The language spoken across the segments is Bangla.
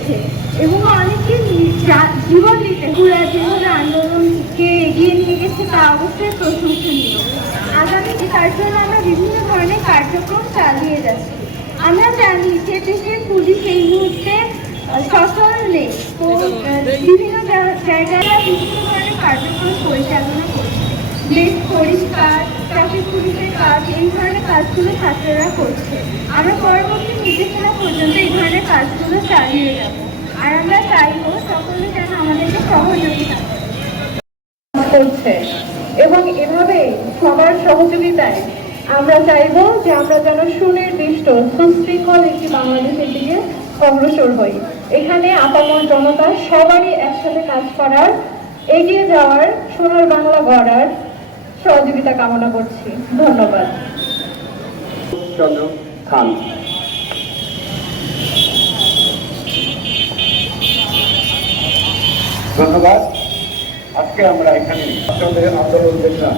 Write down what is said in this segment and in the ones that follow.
করছে এবং অনেকে জীবন দিতে পুরা যেভাবে আন্দোলনকে এগিয়ে নিয়ে গেছে তা অবশ্যই প্রশংসনীয়। আগামী তার জন্য আমরা বিভিন্ন ধরনের কার্যক্রম চালিয়ে যাচ্ছি। আমরা জানি যে দেশের পুলিশ এই মুহূর্তে সফল নেই। বিভিন্ন জায়গায় বিভিন্ন ধরনের কার্যক্রম পরিচালনা করছে। বেশ পরিষ্কার ট্রাফিক পুলিশের কাজ এই ধরনের কাজগুলো ছাত্ররা করছে। আমরা পরবর্তী নির্দেশনা পর্যন্ত এই ধরনের কাজগুলো চালিয়ে যাব। আর আমরা চাইব সকলে যেন আমাদেরকে সহযোগিতা করে। করছে। এবং এভাবে সবার সহযোগিতায় আমরা চাইব যে আমরা যেন সুনির্দিষ্ট, সুশৃঙ্খল একটি বাংলাদেশের দিকে অগ্রসর হই। এখানে আপামর জনতা সবারই একসাথে কাজ করার, এগিয়ে যাওয়ার সোনার বাংলা গড়ার সহযোগিতা কামনা করছি। ধন্যবাদ। চন্দ্র খান। ধন্যবাদ। আজকে আমরা এখানে আপনাদের আন্দোলন দেখলাম।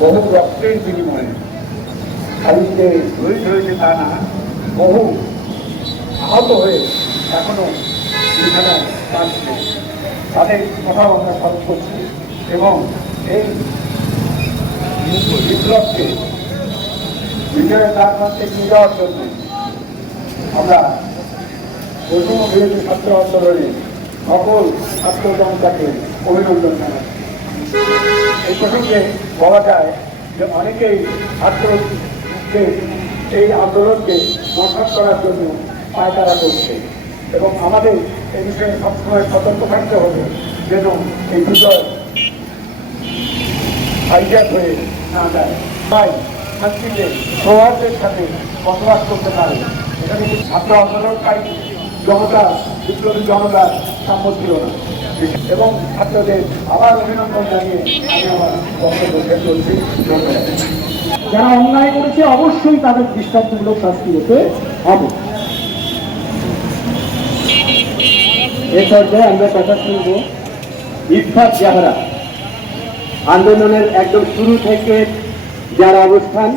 বহু রক্তের বিনিময়ে। খালি যে শহীদ হয়েছে তা না, বহু আহত হয়ে এখনও তাদের কথাও আমরা স্মরণ করছি এবং এই বিপ্লবকে বিজয়ের মধ্যে নিয়ে যাওয়ার জন্য? আমরা বৈষম্য বিরোধী ছাত্র আন্দোলনে সকল ছাত্র জনতাকে অভিনন্দন জানাচ্ছি এই প্রসঙ্গে বলা যায় যে অনেকেই ছাত্রকে এই আন্দোলনকে নস্বাত করার জন্য পায়তারা করছে এবং আমাদের এই বিষয়ে সবসময় সতর্ক থাকতে হবে যেন এই বিষয় হাইজ্যাক হয়ে না যায়। তাই শান্তিতে সৌহার্দের সাথে বসবাস করতে পারে। এখানে ছাত্র আন্দোলনকারী জনতা, বিপ্লবী জনতার সাম্য ছিল না। এবং ছাত্রদের আবার অভিনন্দন জানিয়ে আমি আমার বক্তব্য শেষ করছি। ধন্যবাদ। যারা অন্যায় করেছে, অবশ্যই তাদের দৃষ্টান্তমূলক শাস্তি হতে হবে। এ পর্যায়ে আমরা কথা শুনব ইফাত জাহারা। আন্দোলনের একদম শুরু থেকে যারা অবস্থান